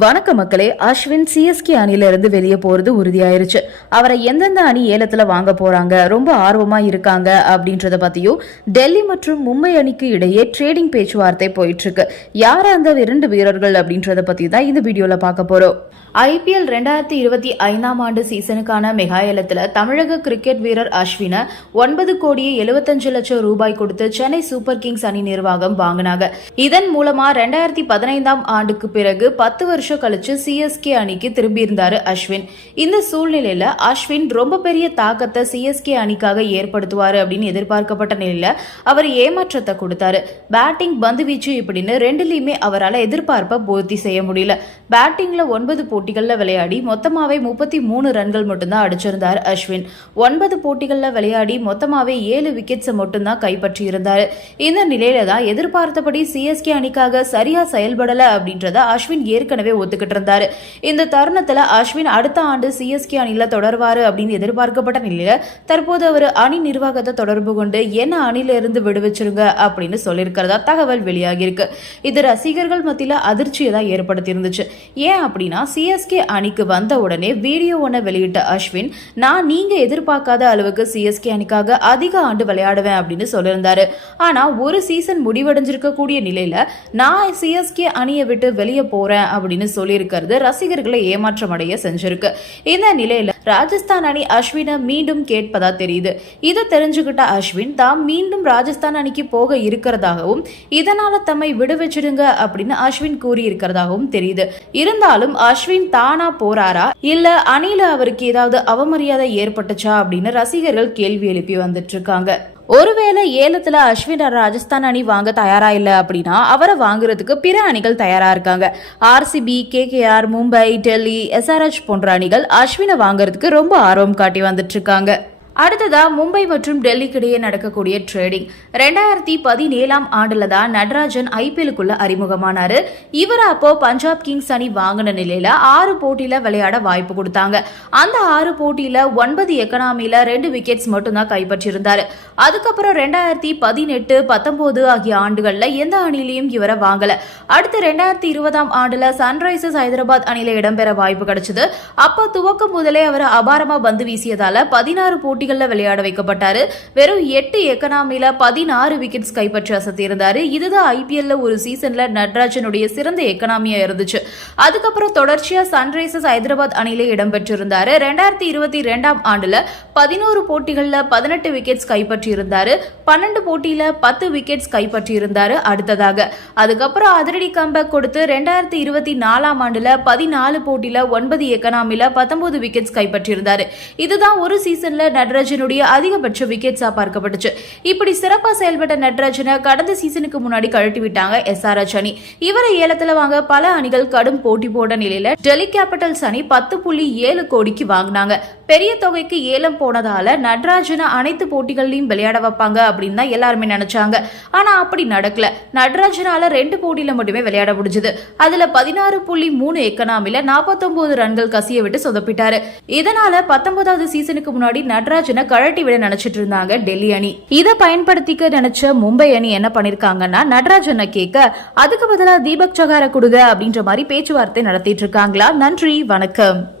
வணக்க மக்களே அஸ்வின் சிஎஸ்கே அணில இருந்து வெளியே போறது உறுதியாயிருச்சு. அவரை எந்தெந்த அணி ஏலத்துல வாங்க போறாங்க ரொம்ப ஆர்வமா இருக்காங்க அப்படின்றத பத்தியும் டெல்லி மற்றும் மும்பை அணிக்கு இடையே ட்ரேடிங் பேச்சுவார்த்தை போயிட்டு இருக்கு யார் அந்த இரண்டு வீரர்கள் அப்படின்றத பத்தி தான் இந்த வீடியோல பார்க்க போறோம். ஐபிஎல் ரெண்டாயிரத்தி இருபத்தி ஐந்தாம் ஆண்டு சீசனுக்கான மெகா ஏலத்துல தமிழக கிரிக்கெட் வீரர் அஸ்வினை ஒன்பது கோடியே எழுபத்தஞ்சு லட்சம் ரூபாய் கொடுத்து சென்னை சூப்பர் கிங்ஸ் அணி நிர்வாகம் வாங்கினாங்க. இதன் மூலமா ரெண்டாயிரத்தி பதினைந்தாம் ஆண்டுக்கு பிறகு பத்து வருஷம் வருஷம் கழிச்சு சிஎஸ்கே அணிக்கு திரும்பியிருந்தாரு அஸ்வின். இந்த சூழ்நிலையில அஸ்வின் ரொம்ப பெரிய தாக்கத்தை சிஎஸ்கே அணிக்காக ஏற்படுத்துவார் அப்படின்னு எதிர்பார்க்கப்பட்ட நிலையில அவர் ஏமாற்றத்தை கொடுத்தாரு. பேட்டிங் பந்து வீச்சு இப்படின்னு ரெண்டுலயுமே அவரால் எதிர்பார்ப்பை பூர்த்தி செய்ய முடியல. பேட்டிங்ல ஒன்பது போட்டிகள்ல விளையாடி மொத்தமாவே முப்பத்தி மூணு ரன்கள் மட்டும்தான் அடிச்சிருந்தார் அஸ்வின். ஒன்பது போட்டிகள்ல விளையாடி மொத்தமாவே ஏழு விக்கெட்ஸ் மட்டும்தான் கைப்பற்றி இருந்தாரு இந்த நிலையில தான் எதிர்பார்த்தபடி சிஎஸ்கே அணிக்காக சரியா செயல்படல அப்படின்றத அஸ்வின் ஏற்கனவே ஒத்துக்கிட்டு இருந்தாரு இந்த தருணத்துல அஸ்வின் அடுத்த ஆண்டு சிஎஸ்கே அணியில தொடர்வாரு அப்படின்னு எதிர்பார்க்கப்பட்ட நிலையில தற்போது அவர் அணி நிர்வாகத்தை தொடர்பு கொண்டு என்ன அணில இருந்து விடுவிச்சிருங்க அப்படின்னு சொல்லியிருக்கிறதா தகவல் வெளியாகி இருக்கு இது ரசிகர்கள் மத்தியில அதிர்ச்சியை தான் ஏற்படுத்தி இருந்துச்சு ஏன் அப்படின்னா சிஎஸ்கே அணிக்கு வந்த உடனே வீடியோ ஒன்றை வெளியிட்ட அஸ்வின் நான் நீங்க எதிர்பார்க்காத அளவுக்கு சிஎஸ்கே அணிக்காக அதிக ஆண்டு விளையாடுவேன் அப்படின்னு சொல்லியிருந்தாரு. ஆனா ஒரு சீசன் முடிவடைஞ்சிருக்க கூடிய நிலையில நான் சிஎஸ்கே அணியை விட்டு வெளியே போறேன் அப்படின்னு சொல்லியிருக்கிறது ரசிகர்களை ஏமாற்றம் அடைய செஞ்சிருக்கு. இந்த நிலையில ராஜஸ்தான் அணி அஸ்வினை மீண்டும் கேட்பதா தெரியுது. இதை தெரிஞ்சுக்கிட்ட அஸ்வின் தாம் மீண்டும் ராஜஸ்தான் அணிக்கு போக இருக்கிறதாகவும் இதனால தம்மை விடுவிச்சிடுங்க அப்படின்னு அஸ்வின் கூறி இருக்கிறதாகவும் தெரியுது. இருந்தாலும் அஸ்வின் தானா போறாரா? இல்ல அணில அவருக்கு ஏதாவது அவமரியாதை ஏற்பட்டுச்சா? அப்படின்னு ரசிகர்கள் கேள்வி எழுப்பி வந்துட்டு இருக்காங்க. ஒருவேளை ஏலத்துல அஸ்வின் ராஜஸ்தான் அணி வாங்க தயாரா இல்ல அப்படின்னா அவரை வாங்குறதுக்கு பிற அணிகள் தயாரா இருக்காங்க. RCB KKR Mumbai Delhi SRH போன்ற அணிகள் அஸ்வினை வாங்குறதுக்கு ரொம்ப ஆர்வம் காட்டி வந்துட்டு இருக்காங்க. அடுத்ததா மும்பை மற்றும் டெல்லிக்கு இடையே நடக்கக்கூடிய ட்ரேடிங் ரெண்டாயிரத்தி பதினேழாம் ஆண்டுல தான் நடராஜன் ஐபிஎலுக்குள்ள அறிமுகமானாரு. இவர் அப்போ பஞ்சாப் கிங்ஸ் அணி வாங்கின நிலையில ஆறு போட்டியில விளையாட வாய்ப்பு கொடுத்தாங்க. அந்த ஆறு போட்டியில ஒன்பது எக்கனாமில ரெண்டு விக்கெட்ஸ் மட்டும்தான் கைப்பற்றியிருந்தாரு. அதுக்கப்புறம் ரெண்டாயிரத்தி பதினெட்டு பத்தொன்பது ஆகிய ஆண்டுகள்ல எந்த அணிலையும் இவரை வாங்கல. அடுத்து ரெண்டாயிரத்தி இருபதாம் ஆண்டுல சன்ரைசர்ஸ் ஹைதராபாத் அணியில இடம்பெற வாய்ப்பு கிடைச்சது. அப்ப துவக்கம் முதலே அவர் அபாரமா பந்து வீசியதால பதினாறு போட்டி போட்டிகள்ல விளையாட வைக்கப்பட்டாரு. வெறும் எட்டு எக்கனாமில பதினாறு விக்கெட்ஸ் கைப்பற்றி அசத்தியிருந்தாரு. இதுதான் ஐபிஎல்ல ஒரு சீசன்ல நட்ராஜனுடைய சிறந்த எக்கனாமியா இருந்துச்சு. அதுக்கப்புறம் தொடர்ச்சியா சன்ரைசர்ஸ் ஹைதராபாத் அணியில இடம்பெற்றிருந்தாரு. ரெண்டாயிரத்தி இருபத்தி ரெண்டாம் ஆண்டுல பதினோரு போட்டிகள்ல பதினெட்டு விக்கெட்ஸ் கைப்பற்றி இருந்தாரு பன்னெண்டு போட்டியில பத்து விக்கெட்ஸ் கைப்பற்றி இருந்தாரு அடுத்ததாக. அதுக்கப்புறம் அதிரடி கம்பேக் கொடுத்து ரெண்டாயிரத்தி இருபத்தி நாலாம் ஆண்டுல பதினாலு போட்டியில ஒன்பது எக்கனாமில பத்தொன்பது விக்கெட்ஸ் கைப்பற்றியிருந்தாரு. இதுதான் ஒரு சீசன்ல நடராஜனுடைய அதிகபட்ச விக்கெட்ஸா பார்க்கப்பட்டுச்சு. இப்படி சிறப்பா செயல்பட்ட நடராஜனை கடந்த சீசனுக்கு முன்னாடி கழட்டி விட்டாங்க எஸ்ஆர்எச் அணி இவரை ஏலத்துல வாங்க பல அணிகள் கடும் போட்டி போட நிலையில டெல்லி கேபிட்டல்ஸ் அணி பத்து புள்ளி ஏழு கோடிக்கு வாங்கினாங்க. பெரிய தொகைக்கு ஏலம் போனதால நடராஜனை அனைத்து போட்டிகள்லயும் விளையாட வைப்பாங்க அப்படின்னு தான் எல்லாருமே நினைச்சாங்க. ஆனா அப்படி நடக்கல. நடராஜனால ரெண்டு போட்டியில மட்டுமே விளையாட முடிஞ்சது. அதுல பதினாறு புள்ளி மூணு எக்கனாமில நாற்பத்தொன்பது ரன்கள் கசிய விட்டு சொதப்பிட்டாரு. இதனால பத்தொன்பதாவது சீசனுக்கு முன்னாடி நட்ராஜனை கழட்டி விட நினைச்சிட்டு இருந்தாங்க டெல்லி அணி. இதை பயன்படுத்திக்க நினைச்ச மும்பை அணி என்ன பண்ணிருக்காங்கன்னா நடராஜனை கேட்க அதுக்கு பதிலா தீபக் சகார கொடுங்க அப்படின்ற மாதிரி பேச்சுவார்த்தை நடத்திட்டு இருக்காங்களா? நன்றி வணக்கம்.